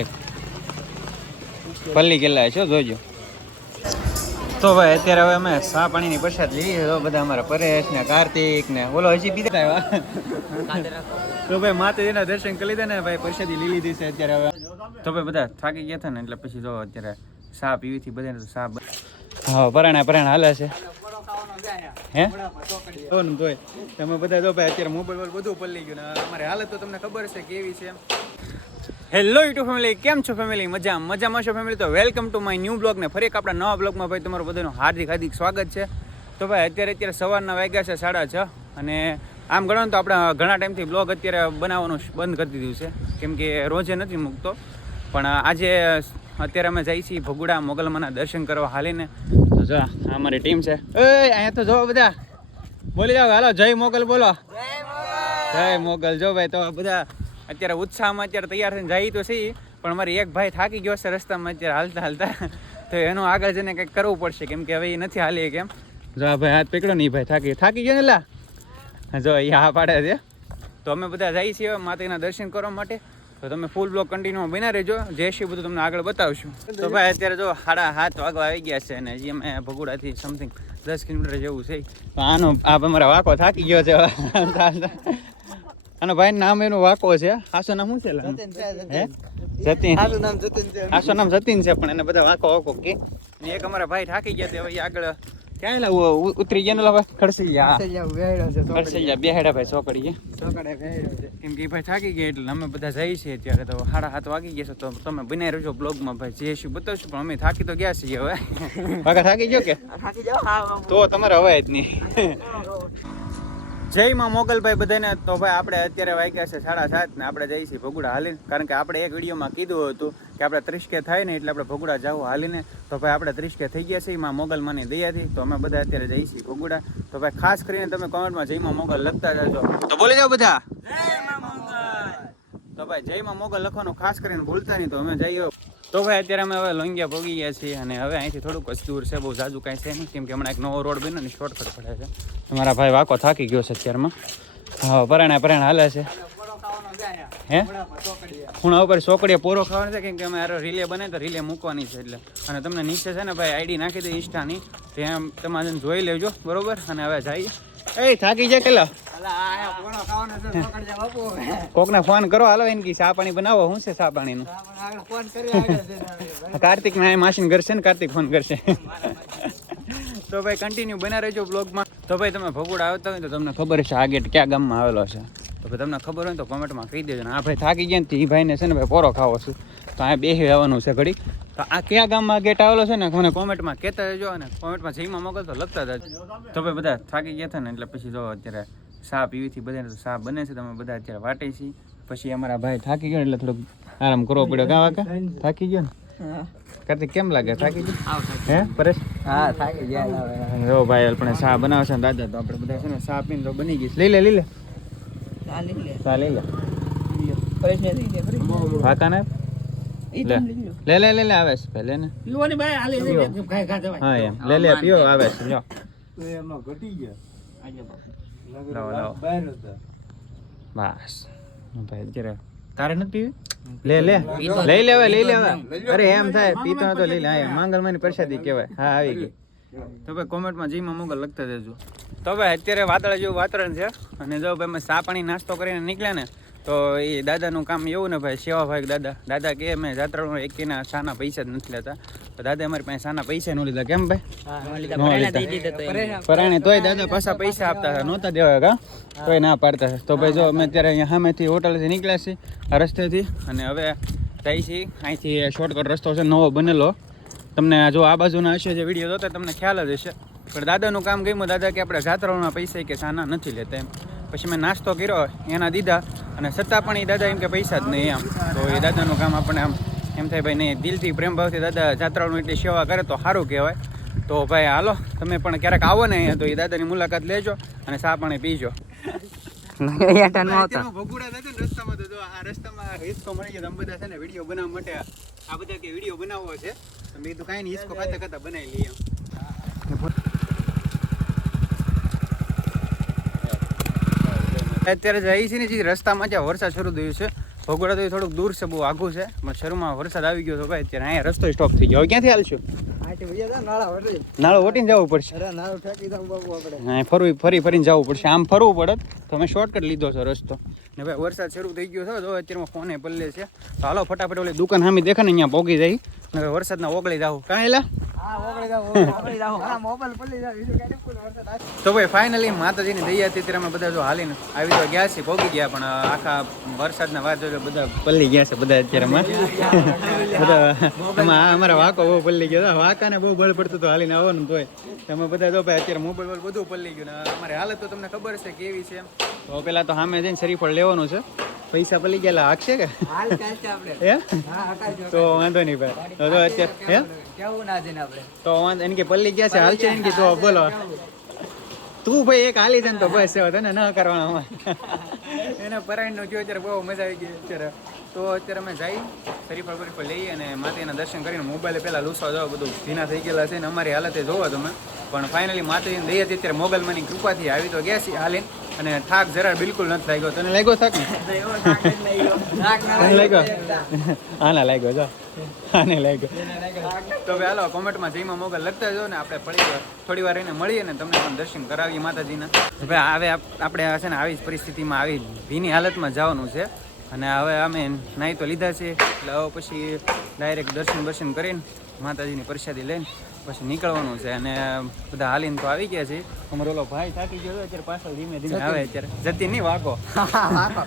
એક. પલ્લી કેટલા છો જોજો તો ભાઈ, અત્યારે હવે અમે સા પાણીની પ્રસાદ લઈએ તો બધા અમારા પરેશ ને કાર્તિક ને બોલો હજી બીજા આવ્યા. તો ભાઈ, માતાજીના દર્શન કરી લીધા ને ભાઈ, પ્રસાદી લઈ લીધી છે અત્યારે હવે. તો ભાઈ, બધા થાકી ગયા હતા ને, એટલે પછી જો અત્યારે સા પીવીથી બધાને તો સા હા, પરાણા પરાણા હાલે છે. હે? તો ને તોય, તમે બધા જો ભાઈ, અત્યારે મોબાઈલ બધું પલ્લી ગયું અમારી હાલત તો તમને ખબર છે કેવી છે એમ. હેલો યુટ્યુબ ફેમિલી કેમ છો ફેમિલી મજા મજામાં છો ફેમિલી તો welcome to my new blog ને ફરી એક આપણા નવા બ્લોગમાં ભાઈ તમારું બધાનું હાર્દિક હાર્દિક સ્વાગત છે. તો ભાઈ અત્યારે અત્યારે સવારના વાગ્યા છે સાડા છ અને આમ ગણો તો આપણે ઘણા ટાઈમથી બ્લોગ અત્યારે બનાવવાનું બંધ કરી દીધું છે. કેમ કે રોજે નથી મૂકતો. પણ આજે અત્યારે અમે જઈએ છીએ ભગુડા મોગલમાના દર્શન કરવા હાલીને. તો જો આ અમારી ટીમ છે. એ અહીંયા તો જો બધા. બોલી જાઓ હાલો જય મોગલ બોલો. જય મોગલ. જો ભાઈ તો બધા અત્યારે ઉત્સાહમાં અત્યારે તૈયાર થઈને જાય તો સહી પણ મારી એક ભાઈ થાકી ગયો છે રસ્તામાં અત્યારે હાલતા હાલતા. તો એનું આગળ જઈને કંઈક કરવું પડશે કેમ કે હવે એ નથી હાલી કેમ જો આ ભાઈ હાથ પકડો નહીં ભાઈ થાકી થાકી ગયો ને લા? જો એ હા પાડે છે. તો અમે બધા જઈએ છીએ હવે માતાજીના દર્શન કરવા માટે. તો તમે ફૂલ બ્લોક કન્ટિન્યુ બના રહેજો. જે છે બધું તમને આગળ બતાવશું. તો ભાઈ અત્યારે જો સાડા હાથ વાગવા આવી ગયા છે અને હજી અમે ભગુડાથી સમથિંગ દસ કિલોમીટર જેવું છે. આનો આ અમારા વાકો થાકી ગયો છે આનો ભાઈ નામ એનું વાકો છે. આસો નામ શું છે? હે? જતીન. આસો નામ જતીન છે. પણ એને બધા વાકો વાકો કે. ને એક અમારા ભાઈ થાકી ગયા તે હવે આગળ ક્યાં લા ઉ- ઉ- ઉતરી ગયા ને લા ભાઈ ખડસી ગયા ખડસી ગયા બેહેડા ભાઈ ચોકડીએ કેમ કે ભાઈ થાકી ગયા એટલે અમે બધા જઈએ છીએ અત્યારે તો સાડા હાથ વાગી ગયા છે તો તમે બનાવી રહેજો બ્લોગમાં ભાઈ. જે શું બતાવશું પણ અમે થાકી તો ગયા છીએ હવે. વાગા થાકી ગયો કે? તો તમારે હવે જ નહીં. જય માં મોગલભાઈ બધાને. તો ભાઈ આપણે અત્યારે વાગ્યા છે સાડા સાત ને આપણે જઈએ છીએ ભગુડા હાલીને. કારણ કે આપણે એક વિડીયોમાં કીધું હતું કે આપણે ત્રીસકે થાય ને એટલે આપણે ભગુડા જવું હાલીને. તો ભાઈ આપણે ત્રીસકે થઈ ગયા છે માં મોગલમાંની દયાથી. તો અમે બધા અત્યારે જઈએ છીએ ભગુડા. તો ભાઈ ખાસ કરીને તમે કોમેન્ટમાં જય માં મોગલ લખતા જજો. તો બોલી જાઓ બધા. તો ભાઈ, જયમાં મોગલ લખવાનું ખાસ કરીને ભૂલતા નહીં, તો અમે જઈએ. તો ભાઈ, અત્યારે અમે હવે લોંગિયા ભોગી ગયા છીએ અને હવે અહીંથી થોડુંક જ દૂર છે, બહુ જાજુ કાંઈ છે નહીં, કેમ કે હમણાં એક નવો રોડ બન્યો ને શોર્ટકટ પડે છે. તમારા ભાઈ વાકો થાકી ગયો છે અત્યારમાં. હા, પરાણા પરાણા હાલે છે. હે? ખૂણા ઉપર ચોકડીએ પૂરો ખાવાનો છે, કેમ કે અમે હારો રિલે બને તો રિલે મૂકવાની છે એટલે. અને તમને નીચે છે ને ભાઈ આઈડી નાખી દે ઇન્સ્ટાની ત્યાં જઈને જોઈ લેજો, બરોબર? અને હવે જઈએ. એ, થાકી જાય કેટલા કોકને ફોન કરો હાલો એને કી ચા પાણી બનાવો શું છે ચા પાણીનું કાર્તિક ને માસીન કરશે ને કાર્તિક ફોન કરશે. તો ભાઈ કન્ટિન્યુ બના રહેજો બ્લોગમાં તો ભાઈ તમે ભગોડા આવતા હોય તો તમને ખબર છે આ ગેટ કયા ગામમાં આવેલો છે. તો ભાઈ તમને ખબર હોય ને તો કોમેન્ટમાં કહી દેજો ને. આ ભાઈ થાકી ગયા ને એ ભાઈને છે ને ભાઈ પોરો ખાવો છું. તો આ બેસી આવવાનું છે ઘડી તો આ કયા ગામમાં ગેટ આવેલો છે ને મને કોમેન્ટમાં કહેતા જજો અને કોમેન્ટમાં જઈમાં મોકલતો લખતા જજો તો ભાઈ બધા થાકી ગયા હતા ને એટલે પછી જો અત્યારે સા પીવીથી બધાને તો ચા બને છે તમે બધા અત્યારે વાટે છીએ. પછી અમારા ભાઈ થાકી ગયો ને એટલે થોડોક આરામ કરવો પડ્યો. કાં? વાકા થાકી ગયો ને? કાર્તિક કેમ લાગે? થાકી ગયો? હે? પરેશ? હા થાકી ગયા જો ભાઈ પણ ચા બનાવશે ને દાદા તો આપણે બધા છે ને ચા પીને તો બની ગઈ લઈ લે લઈ લે. ચા લઈ લે. વાકા ને? લે. લે લે લે લે આવે છે ભાઈ લે ને. હા એમ. લે લે પીઓ આવે છે લ્યો. લાવો લાવો. બસ. ભાઈ જરા તારે નથી પીવી? લે લે. લઈ લેવા લઈ લેવા અરે એમ થાય પીતો તો લઈ લે. માંગલમાંની પ્રસાદી કહેવાય. હા આવી ગઈ. તો ભાઈ કોમેન્ટમાં જીમાં મોગલ લખતા જજો તો ભાઈ અત્યારે વાદળા જેવું વાતાવરણ છે. અને જો ભાઈ સાપાણી પાણી નાસ્તો કરીને નીકળ્યા ને તો એ દાદાનું કામ એવું ને ભાઈ સેવાભાઈ દાદા. દાદા કે મેં જાત્રાનું એકીના સાના પૈસા જ નથી લેતા. તો દાદા અમારી પાસે સાના પૈસા ન લીધા. કેમ ભાઈ? પરાણે તોય દાદા પાછા પૈસા આપતા હતા. નહોતા દેવા કા? તોય ના પાડતા તો ભાઈ જો અમે અત્યારે અહીંયા સામેથી હોટલથી નીકળ્યા છીએ રસ્તેથી. અને હવે જાય છીએ. અહીંથી શોર્ટકટ રસ્તો છે નવો બનેલો. તમને આ જો આ બાજુના હશે જે વીડિયો જોતા તમને ખ્યાલ જ હશે. પણ દાદાનું કામ ગમ્યું દાદા કે આપણે જાત્રાઓના પૈસા કે સાના નથી લેતા એમ. પછી મેં નાસ્તો કર્યો એના દીધા અને છતાં પણ એ દાદા એમ કે પૈસા જ નહીં એમ. તો એ દાદાનું કામ આપણને આમ એમ થાય ભાઈ નહીં દિલથી પ્રેમભાવથી દાદા જાત્રાઓની એટલી સેવા કરે તો સારું કહેવાય. તો ભાઈ હાલો તમે પણ ક્યારેક આવો ને અહીંયા તો એ દાદાની મુલાકાત લેજો અને સા પાણી પીજો. ભગુડા હતા ને રસ્તામાં તો જો આ રસ્તામાં હિસ્કો મળી ગયો તમે બધા છે ને વીડિયો બનાવવા માટે આ બધા કે વીડિયો બનાવવો છે. તો મેં કીધું કાંઈ નહીં હિસ્કો ખાતા ખાતા બનાવી લઈએ અત્યારે જઈ છે ને જે રસ્તામાં જ્યાં વરસાદ શરૂ થયું છે ભોગોડા તો થોડુંક દૂર છે બહુ આઘું છે પણ શરૂમાં વરસાદ આવી ગયો તો ભાઈ અત્યારે અહીંયા રસ્તો સ્ટોપ થઈ ગયો. ક્યાંથી હાલશું? નાળા વટીને જવું પડશે. ફરવી ફરી ફરીને જવું પડશે. આમ ફરવું પડે તો અમે શોર્ટકટ લીધો છે રસ્તો. ને ભાઈ વરસાદ શરૂ થઈ ગયો છે તો અત્યારમાં ફોને પલ્લે છે. તો હાલો ફટાફટ ઓલી દુકાન સામે દેખે ને અહીંયા ભોગી જાય. ને વરસાદના ઓગળી જાવ કાંઈ એલા. તો ભાઈ ફાઇનલી માતાજીની દયા હતી ત્યારે અમે બધા જો હાલીને આવી તો ગયા છે ભોગી ગયા પણ આખા વરસાદના વાત બધા પલ્લી ગયા છે બધા અત્યારે બધા અમારા વાકો બહુ પલ્લી ગયો વાકા વાકાને બહુ બળ પડતું હતું હાલીને આવવાનું તોય. તમે બધા જો ભાઈ અત્યારે મોબાઈલ બધું પલ્લી ગયું ને અમારી હાલત તો તમને ખબર છે કેવી છે. તો પેલા તો સામે જઈને શરીફળ લેવાનું છે. પૈસા પલી ગયેલા હાકશે કે. હે? તો વાંધો નહીં ભાઈ. તો અત્યારે હે? કેવું ના છે આપણે? તો વાંધો એને કે પલ્લી ગયા છે હાલશે એને કે તો બોલો. તું ભાઈ એક હાલી જાય ને તો બસ તને ન કરવાનો એને પરાયણનો જો અત્યારે બહુ મજા આવી ગઈ અત્યારે. તો અત્યારે અમે જઈ શરીફળ બરીફળ લઈએ અને માતાજીના દર્શન કરીને મોબાઈલે પહેલાં લૂસવા જાવ બધું ભીના થઈ ગયેલા છે ને અમારી હાલતે જોવો તમે. પણ ફાઇનલી માતાજીને દઈએ અત્યારે મોબાઈલમાંની કૃપાથી આવી તો ગયા છીએ હાલીને. અને થાક જરા બિલકુલ નથી લાગ્યો. તને લાગ્યો થાક ને. લાગ્યો. આના લાગ્યો જો. આને લાગ્યો. તો હવે હાલો કોમેન્ટમાં જઈમાં મોગલ લખતા જો ને આપણે પડી થોડી વાર એને મળીએ ને તમને પણ દર્શન કરાવીએ માતાજીના. હવે હવે આપણે છે ને આવી જ પરિસ્થિતિમાં આવી ભીની હાલતમાં જવાનું છે. અને હવે અમે નાહી તો લીધા છે. એટલે હવે પછી ડાયરેક્ટ દર્શન દર્શન કરીને માતાજીની પ્રસાદી લઈને પછી નીકળવાનું છે અને બધા હાલીને તો આવી ગયા છે. અમારો ઓલો ભાઈ થાકી ગયો હતો અત્યારે પાછળ ધીમે ધીમે આવે અત્યારે. જતી નહીં વાકો હા, વાકો.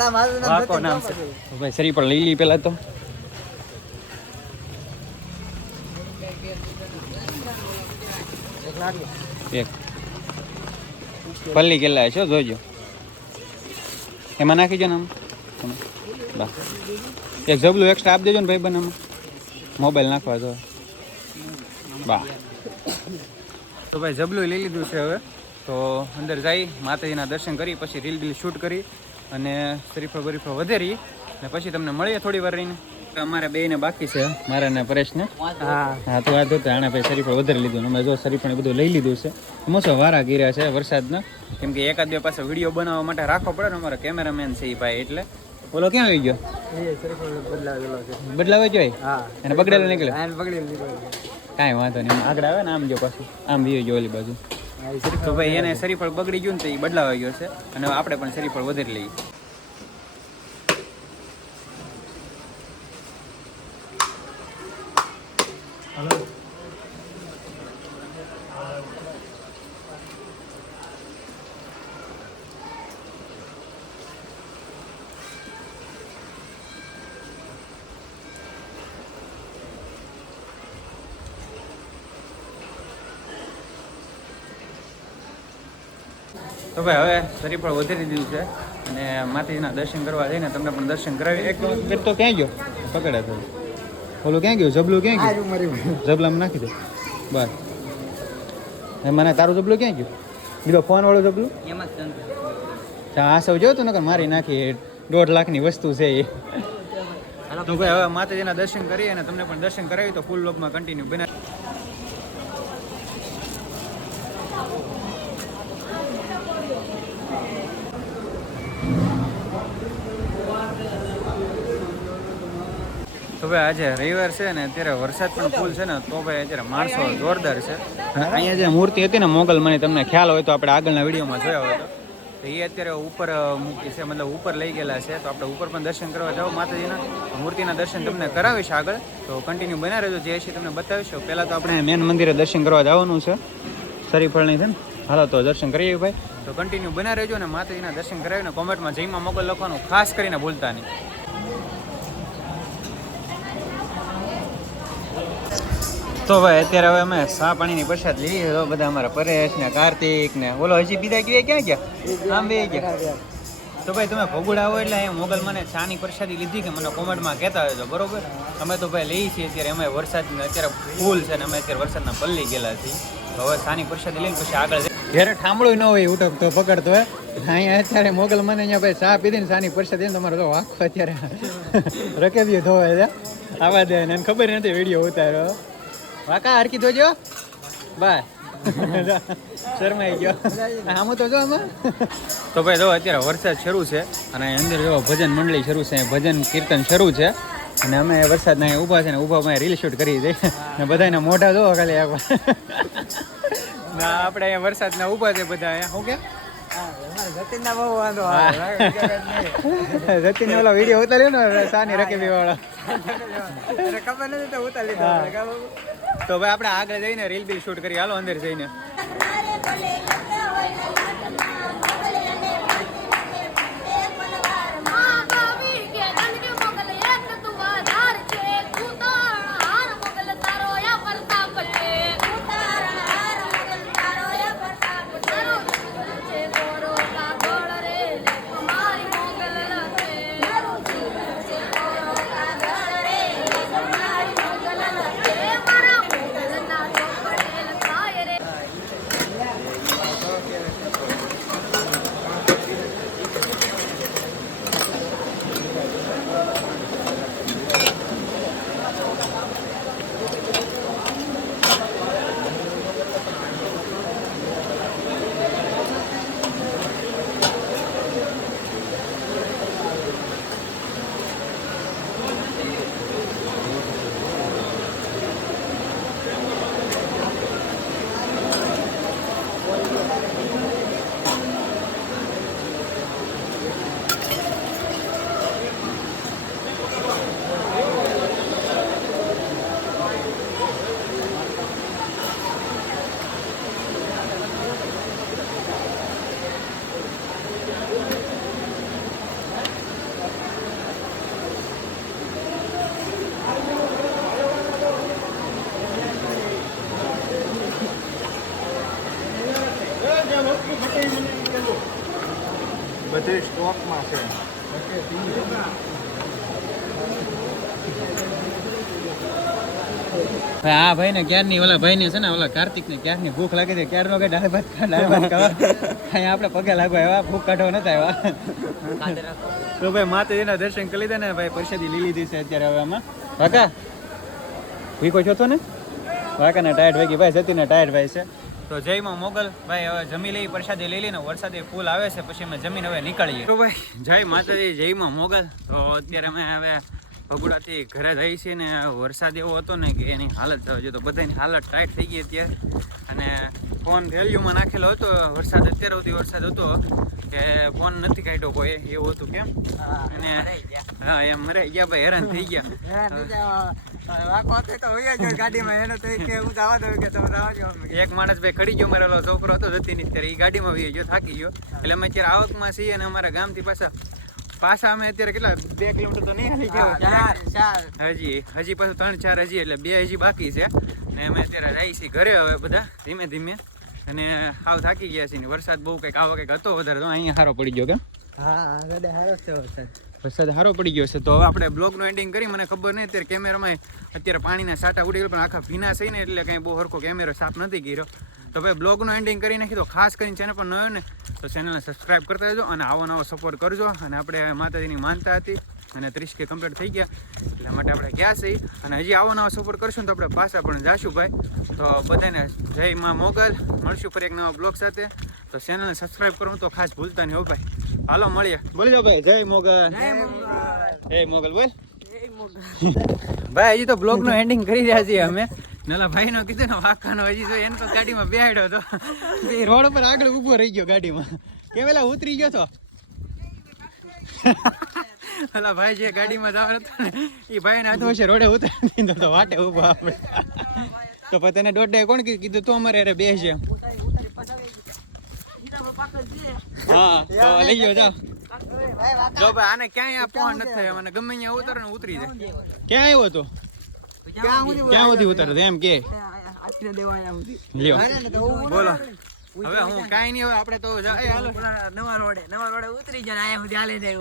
નામ વાકો જતીન નામ છે. ભાઈ શરી પણ લઈ લી પેલા તો. એક. પલ્લી કેટલા છો જોજો. એમાં નાખી જો ને આમ. તમે. બા. એક જબલું એક્સ્ટ્રા આપી દેજો ને ભાઈ બને મોબાઈલ નાખવા જો. બા. તો ભાઈ જબલું લઈ લીધું છે હવે. તો અંદર જઈ માતાજીના દર્શન કરી પછી રીલ બીલ શૂટ કરી અને શરીફા બરીફા વધેરી ને પછી તમને મળીએ થોડી વાર રહીને. અમારે ને બાકી છે મારા ને પરેશને હા. હા તો વાત હતી આને ભાઈ શરીફળ વધારે લીધું. અમે જો શરીફળ બધું લઈ લીધું છે. મોસો વારા ગીર્યા છે વરસાદના. કેમ કે એકાદ બે પાસે વીડિયો બનાવવા માટે રાખવો પડે ને અમારો કેમેરામેન છે એ ભાઈ એટલે. બોલો ક્યાં આવી ગયો? બદલાવેલો છે. બદલાવે જોઈએ હા. એને બગડેલો નીકળ્યો? બગડેલો પકડી લીધો છે. કાંઈ વાંધો નહીં. આગળ આવે ને આમ જો પાછું. આમ વીયો જો ઓલી બાજુ. તો ભાઈ એને શરીફળ બગડી ગયું ને તો એ બદલાવા ગયો છે. અને આપણે પણ શરીફળ વધારે લઈએ. તો ભાઈ હવે શરીફળ વધારી દીધું છે અને માતાજીના દર્શન કરવા જઈને તમને પણ દર્શન કરાવી એક મિનિટ. તો ક્યાં ગયો? પકડે તો ઓલું ક્યાં ગયું? જબલું ક્યાં ગયું? મારી જબલામાં નાખી દે. બસ. એ મને તારું જબલું ક્યાં ગયું? બીજો ફોન વાળું જબલું? એમાં જ આ સૌ જોયું નકર મારી નાખી દોઢ લાખની વસ્તુ છે એ. તો ભાઈ હવે માતાજીના દર્શન કરીએ અને તમને પણ દર્શન કરાવી તો ફૂલ લોકમાં કન્ટિન્યુ બના તો ભાઈ આજે રવિવાર છે ને અત્યારે વરસાદ પણ ફૂલ છે ને, તો ભાઈ અત્યારે માણસો જોરદાર છે. અહીંયા જે મૂર્તિ હતી ને મોગલ મને, તમને ખ્યાલ હોય તો આપણે આગળના વિડીયોમાં જોયા હોય તો. એ અત્યારે ઉપર મૂકી છે, મતલબ ઉપર લઈ ગયેલા છે. તો આપણે ઉપર પણ દર્શન કરવા જાઓ માતાજીના. મૂર્તિના દર્શન તમને કરાવીશ આગળ. તો કન્ટિન્યુ બના રહેજો, જે છે તમને બતાવીશ. પહેલાં તો આપણે મેન મંદિરે દર્શન કરવા જવાનું છે. શરીફળની છે ને? હાલો, તો દર્શન કરીએ ભાઈ. તો કન્ટિન્યુ બના રહેજો ને માતાજીના દર્શન કરાવીને કોમેન્ટમાં જયમાં મોગલ લખવાનું ખાસ કરીને ભૂલતા નહીં. તો ભાઈ, અત્યારે હવે અમે સા પાણીની પ્રસાદ છીએ. તો બધા અમારા પરેશ ને કાર્તિક ને ઓલો હજી બીજા ગયા ક્યાં ગયા? આમ બે ગયા. તો ભાઈ, તમે ભગુડા આવો એટલે અહીંયા મોગલ મને ચાની પ્રસાદી લીધી કે મને કોમેન્ટમાં કહેતા હોય તો બરોબર. અમે તો ભાઈ લઈએ છીએ, અત્યારે અમે વરસાદ અત્યારે ફૂલ છે ને અમે અત્યારે વરસાદના પલ્લી ગયેલા છીએ. તો હવે ચાની પ્રસાદી લઈને પછી આગળ. ઘેરે ઠામડું ન હોય, ઉઠક તો પકડતો હોય. અહીંયા અત્યારે મોગલ મને અહીંયા ભાઈ ચા પીધી ને ચાની પ્રસાદી તમારો જો આખો અત્યારે રકેબીઓ ધોવાય છે. આવા દે ને ખબર નથી વીડિયો ઉતાર્યો. વાકા હરકી ધોજો. બાય. શરમાઈ ગયો. આમ તો જો આમાં. તો ભાઈ જો અત્યારે વરસાદ શરૂ છે અને અંદર જો ભજન મંડળી શરૂ છે ભજન કીર્તન શરૂ છે. અને અમે વરસાદના અહીંયા ઊભા છે ને ઊભા અમે રીલ શૂટ કરી દઈએ ને બધાના મોઢા જો ખાલી ના આપણે અહીંયા વરસાદના ઊભા છે બધા અહીંયા. શું કે જતીન ઓલો વીડિયો ઉતાર્યો ને સાની રકેબી વાળો. ખબર નથી તો ઉતારી લીધો? તો ભાઈ આપણે આગળ જઈને રીલ બીલ શૂટ કરી હાલો અંદર જઈને મહાવીર કે ધન કે મોગલ એક તું આધાર છે ઉતારણ હાર મોગલ તારો યા પ્રતાપ છે ઉતારણ હાર મોગલ તારો યા પ્રતાપ તારો જીવન છે ગોરો કાગળ રે મારી મોગલ લખે મારું જીવન છે ગોરો કાગળ રે મારી મોગલ લખે મારા મોગલ ના ચોપડે લખાય રે બધે સ્ટોકમાં છે. હા ભાઈ ને ક્યારની, ઓલા ભાઈ ને છે ને, ઓલા કાર્તિક ને ક્યારની ભૂખ લાગી છે, ક્યારનો કે દાળ ભાત દાળ ભાત ખાવા? અહીંયા આપણે પગે લાગવા આવ્યા, ભૂખ કાઢવા નતા આવ્યા. તો ભાઈ માતાજીના દર્શન કરી લીધા ને, ભાઈ પ્રસાદી લી લીધી છે અત્યારે હવે આમાં. વાકા ભીખો છો તો ને? વાકાના ટાયર ભાઈ ભાઈ જતીના ટાયર ભાઈ છે. તો જયમાં મોગલ. ભાઈ, હવે જમી લઈ પ્રસાદી લઈ લઈને વરસાદી ફૂલ આવે છે, પછી અમે જમીન હવે નીકળીએ. તો ભાઈ, જય માતાજી, જયમાં મોગલ. તો અત્યારે અમે હવે ભગુડાથી ઘરે જઈએ છીએ ને, વરસાદ એવો હતો ને કે એની હાલત થવા જોઈએ તો બધાની હાલત ટાઈટ થઈ ગઈ અત્યારે. અને ફોન વેલ્યુમાં નાખેલો હતો. વરસાદ અત્યારે સુધી વરસાદ હતો કે ફોન નથી કાઢ્યો કોઈ એવું હતું કેમ? અને હા એમ મરાઈ ગયા ભાઈ હેરાન થઈ ગયા. એક માણસ ભાઈ ખડી ગયો મારેલો છોકરો હતો જતી ની ત્યારે એ ગાડીમાં વી ગયો થાકી ગયો. એટલે અમે અત્યારે આવકમાં છીએ અને અમારા ગામથી પાછા પાછા અમે અત્યારે કેટલા બે કિલોમીટર તો નહીં હાલી ગયા હજી હજી પાછું ત્રણ ચાર હજી એટલે બે હજી બાકી છે. ને અમે અત્યારે જઈએ છીએ ઘરે હવે બધા ધીમે ધીમે. અને હાવ થાકી ગયા છે ને. વરસાદ બહુ કંઈક આવો કંઈક હતો વધારે તો. અહીંયા સારો પડી ગયો કે હા સારો છે વરસાદ. વરસાદ સારો પડી ગયો છે. તો આપણે બ્લોગનું એન્ડિંગ કરી. મને ખબર નહીં અત્યારે કેમેરામાં અત્યારે પાણીના સાટા ઉડી ગયા પણ આખા ભીના છે ને એટલે કંઈ બહુ હરખો કેમેરો સાફ નથી કર્યો. તો ભાઈ બ્લોગનું એન્ડિંગ કરી નાખી. તો ખાસ કરીને ચેનલ પર નયો ને તો ચેનલને સબસ્ક્રાઈબ કરતા રહેજો અને આવો નવો સપોર્ટ કરજો. અને આપણે માતાજીની માનતા હતી. અને ત્રીસ કે કમ્પ્લીટ થઈ ગયા. એટલા માટે આપણે ગયા છીએ. અને હજી આવો નવો સપોર્ટ કરશું તો આપણે પાછા પણ જાશું ભાઈ. તો બધાને જય માં મોગલ. મળશું ફરી એક નવા બ્લોગ સાથે. તો ચેનલને સબસ્ક્રાઈબ કરવું તો ખાસ ભૂલતા નહીં હો ભાઈ. હાલો મળીએ. બોલી જાઓ ભાઈ જય મોગલ. જય મોગલ. બોલ. જય ભાઈ હજી તો બ્લોગનું એન્ડિંગ કરી રહ્યા છીએ અમે. નલા ભાઈ નો કીધું ને વાકાનો હજી તો એને તો ગાડીમાં બેહાડ્યો હતો એ રોડ ઉપર આગળ ઊભો રહી ગયો ગાડીમાં. કેવેલા ઉતરી ગયો તો? પેલા ભાઈ જે ગાડીમાં જવાનો હતો ને એ ભાઈ ને હાથમાં છે રોડે ઉતરી દીધો તો વાટે ઊભો આપણે. તો પછી તને દોઢે કોણ કીધું કીધું તું અમારે અરે પાકલ છે. હા તો લઈ ગયો જાઓ. જો ભાઈ આને ક્યાંય આ નથી થયો. મને ગમે અહીંયા ઉતરે ને ઉતરી જાય. ક્યાં આવ્યો તો ક્યાં સુધી ઉતરે એમ કે. બોલો. હવે હું કઈ નહીં હવે આપણે તો નવા રોડે નવા રોડે ઉતરી જાય આયા સુધી હાલે જાય.